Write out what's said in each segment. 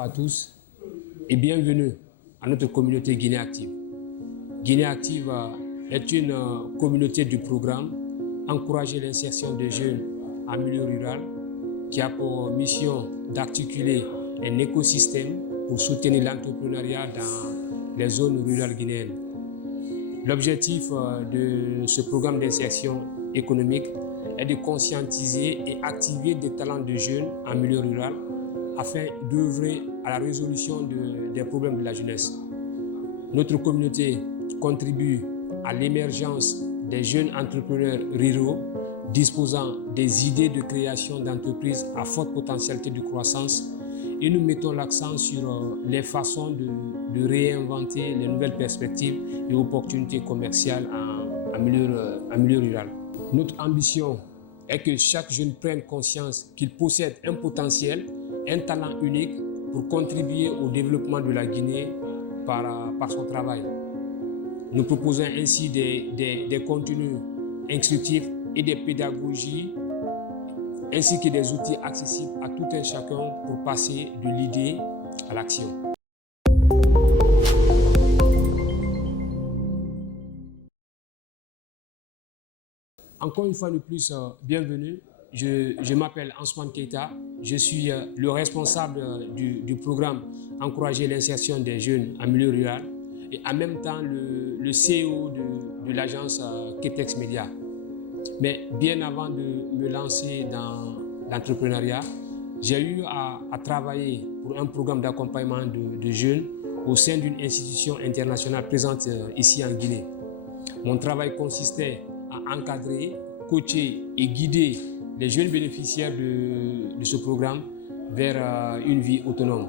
bonsoir à tous et bienvenue à notre communauté Guinée Active. Guinée Active est une communauté du programme Encourager l'insertion des jeunes en milieu rural qui a pour mission d'articuler un écosystème pour soutenir l'entrepreneuriat dans les zones rurales guinéennes. L'objectif de ce programme d'insertion économique est de conscientiser et activer des talents de jeunes en milieu rural afin d'œuvrer à la résolution des problèmes de la jeunesse. Notre communauté contribue à l'émergence des jeunes entrepreneurs ruraux disposant des idées de création d'entreprises à forte potentialité de croissance et nous mettons l'accent sur les façons de réinventer les nouvelles perspectives et opportunités commerciales en milieu rural. Notre ambition est que chaque jeune prenne conscience qu'il possède un potentiel, un talent unique pour contribuer au développement de la Guinée par son travail. Nous proposons ainsi des contenus instructifs et des pédagogies ainsi que des outils accessibles à tout un chacun pour passer de l'idée à l'action. Encore une fois de plus, bienvenue. Je m'appelle Ansoumane Keita, je suis le responsable du programme Encourager l'insertion des jeunes en milieu rural et en même temps le CEO de l'agence Ketex Media. Mais bien avant de me lancer dans l'entrepreneuriat, j'ai eu à travailler pour un programme d'accompagnement de jeunes au sein d'une institution internationale présente ici en Guinée. Mon travail consistait à encadrer, coacher et guider les jeunes bénéficiaires de ce programme vers une vie autonome.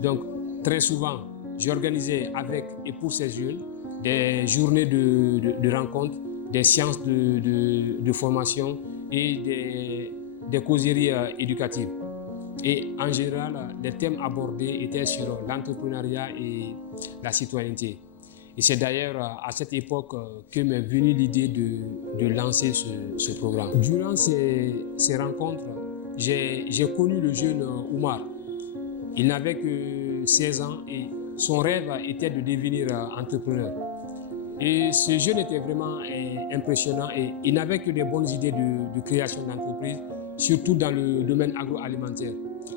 Donc, très souvent, j'organisais avec et pour ces jeunes des journées de rencontres, des séances de formation et des causeries éducatives. Et en général, les thèmes abordés étaient sur l'entrepreneuriat et la citoyenneté. Et c'est d'ailleurs à cette époque que m'est venue l'idée de lancer ce programme. Durant ces rencontres, j'ai connu le jeune Oumar. Il n'avait que 16 ans et son rêve était de devenir entrepreneur. Et ce jeune était vraiment impressionnant et il n'avait que des bonnes idées de création d'entreprise, surtout dans le domaine agroalimentaire,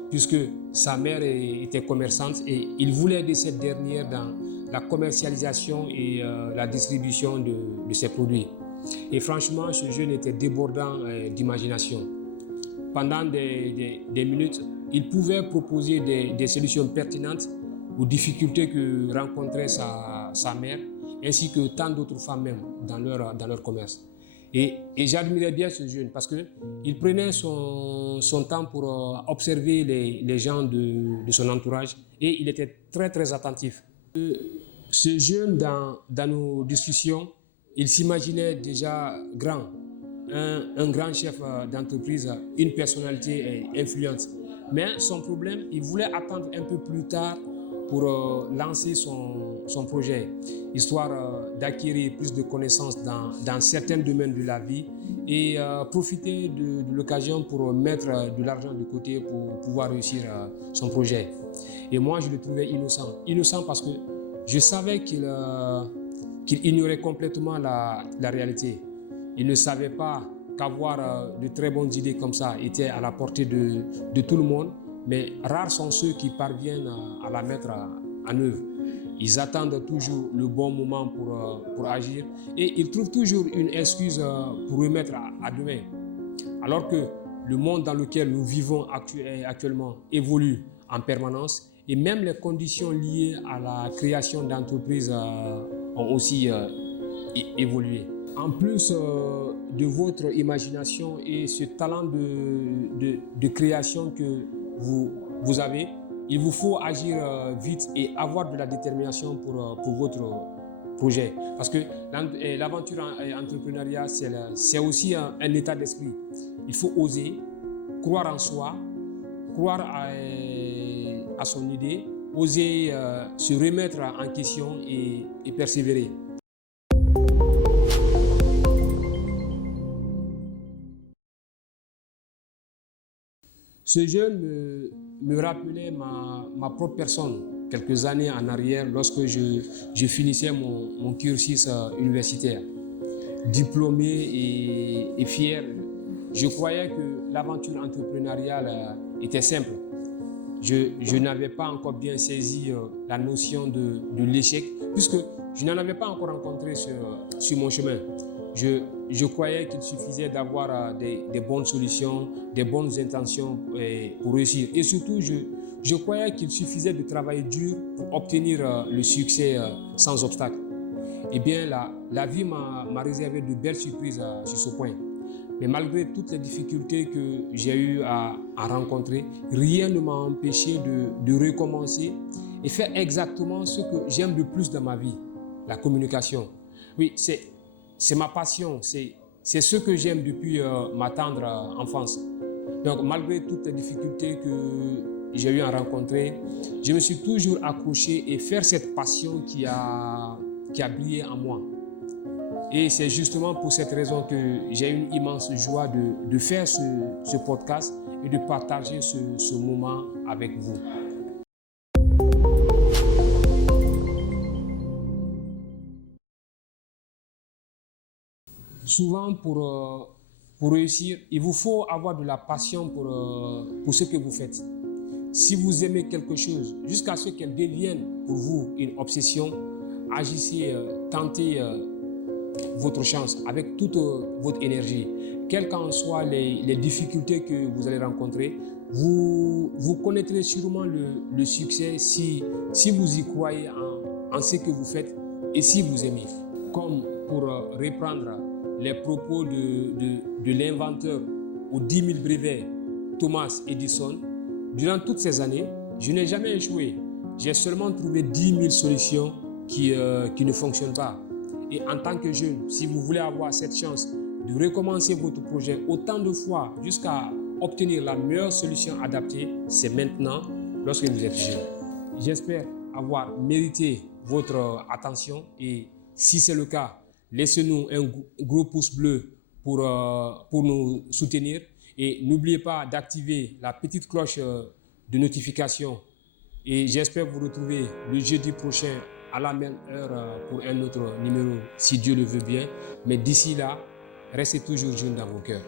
puisque sa mère était commerçante et il voulait aider cette dernière dans la commercialisation et la distribution de ses produits. Et franchement, ce jeune était débordant d'imagination. Pendant des minutes, il pouvait proposer des solutions pertinentes aux difficultés que rencontrait sa mère, ainsi que tant d'autres femmes même dans leur commerce. Et j'admirais bien ce jeune parce qu'il prenait son temps pour observer les gens de son entourage et il était très très attentif. Ce jeune, dans nos discussions, il s'imaginait déjà grand, un grand chef d'entreprise, une personnalité influente. Mais son problème, il voulait attendre un peu plus tard pour lancer son projet, histoire d'acquérir plus de connaissances dans certains domaines de la vie et profiter de l'occasion pour mettre de l'argent de côté pour pouvoir réussir son projet. Et moi, je le trouvais innocent. Innocent parce que je savais qu'il ignorait complètement la réalité. Il ne savait pas qu'avoir de très bonnes idées comme ça était à la portée de tout le monde, mais rares sont ceux qui parviennent à la mettre en œuvre. Ils attendent toujours le bon moment pour agir et ils trouvent toujours une excuse pour remettre à demain. Alors que le monde dans lequel nous vivons actuellement évolue en permanence et même les conditions liées à la création d'entreprises ont aussi évolué. En plus de votre imagination et ce talent de création que vous avez, il vous faut agir vite et avoir de la détermination pour votre projet. Parce que l'aventure entrepreneuriale, c'est aussi un état d'esprit. Il faut oser, croire en soi, croire à son idée, oser se remettre en question et persévérer. Ce jeune me rappelait ma propre personne quelques années en arrière lorsque je finissais mon cursus universitaire. Diplômé et fier, je croyais que l'aventure entrepreneuriale était simple. Je n'avais pas encore bien saisi la notion de l'échec, puisque je n'en avais pas encore rencontré sur mon chemin. Je croyais qu'il suffisait d'avoir des bonnes solutions, des bonnes intentions pour réussir. Et surtout, je croyais qu'il suffisait de travailler dur pour obtenir le succès sans obstacle. Eh bien, la vie m'a réservé de belles surprises sur ce point. Mais malgré toutes les difficultés que j'ai eu à rencontrer, rien ne m'a empêché de recommencer et faire exactement ce que j'aime le plus dans ma vie, la communication. Oui, c'est ma passion, c'est ce que j'aime depuis ma tendre enfance. Donc, malgré toutes les difficultés que j'ai eu à rencontrer, je me suis toujours accroché et faire cette passion qui a brillé en moi. Et c'est justement pour cette raison que j'ai une immense joie de faire ce podcast et de partager ce moment avec vous. Souvent, pour réussir, il vous faut avoir de la passion pour ce que vous faites. Si vous aimez quelque chose, jusqu'à ce qu'elle devienne pour vous une obsession, agissez, tentez votre chance avec toute votre énergie. Quelles qu'en soient les difficultés que vous allez rencontrer, vous connaîtrez sûrement le succès si vous y croyez en ce que vous faites et si vous aimez. Comme pour reprendre les propos de l'inventeur aux 10 000 brevets, Thomas Edison, durant toutes ces années, je n'ai jamais échoué. J'ai seulement trouvé 10 000 solutions qui ne fonctionnent pas. Et en tant que jeune, si vous voulez avoir cette chance de recommencer votre projet autant de fois jusqu'à obtenir la meilleure solution adaptée, c'est maintenant lorsque vous êtes jeune. J'espère avoir mérité votre attention et si c'est le cas, laissez-nous un gros pouce bleu pour nous soutenir et n'oubliez pas d'activer la petite cloche de notification et j'espère vous retrouver le jeudi prochain à la même heure pour un autre numéro, si Dieu le veut bien. Mais d'ici là, restez toujours jeunes dans vos cœurs.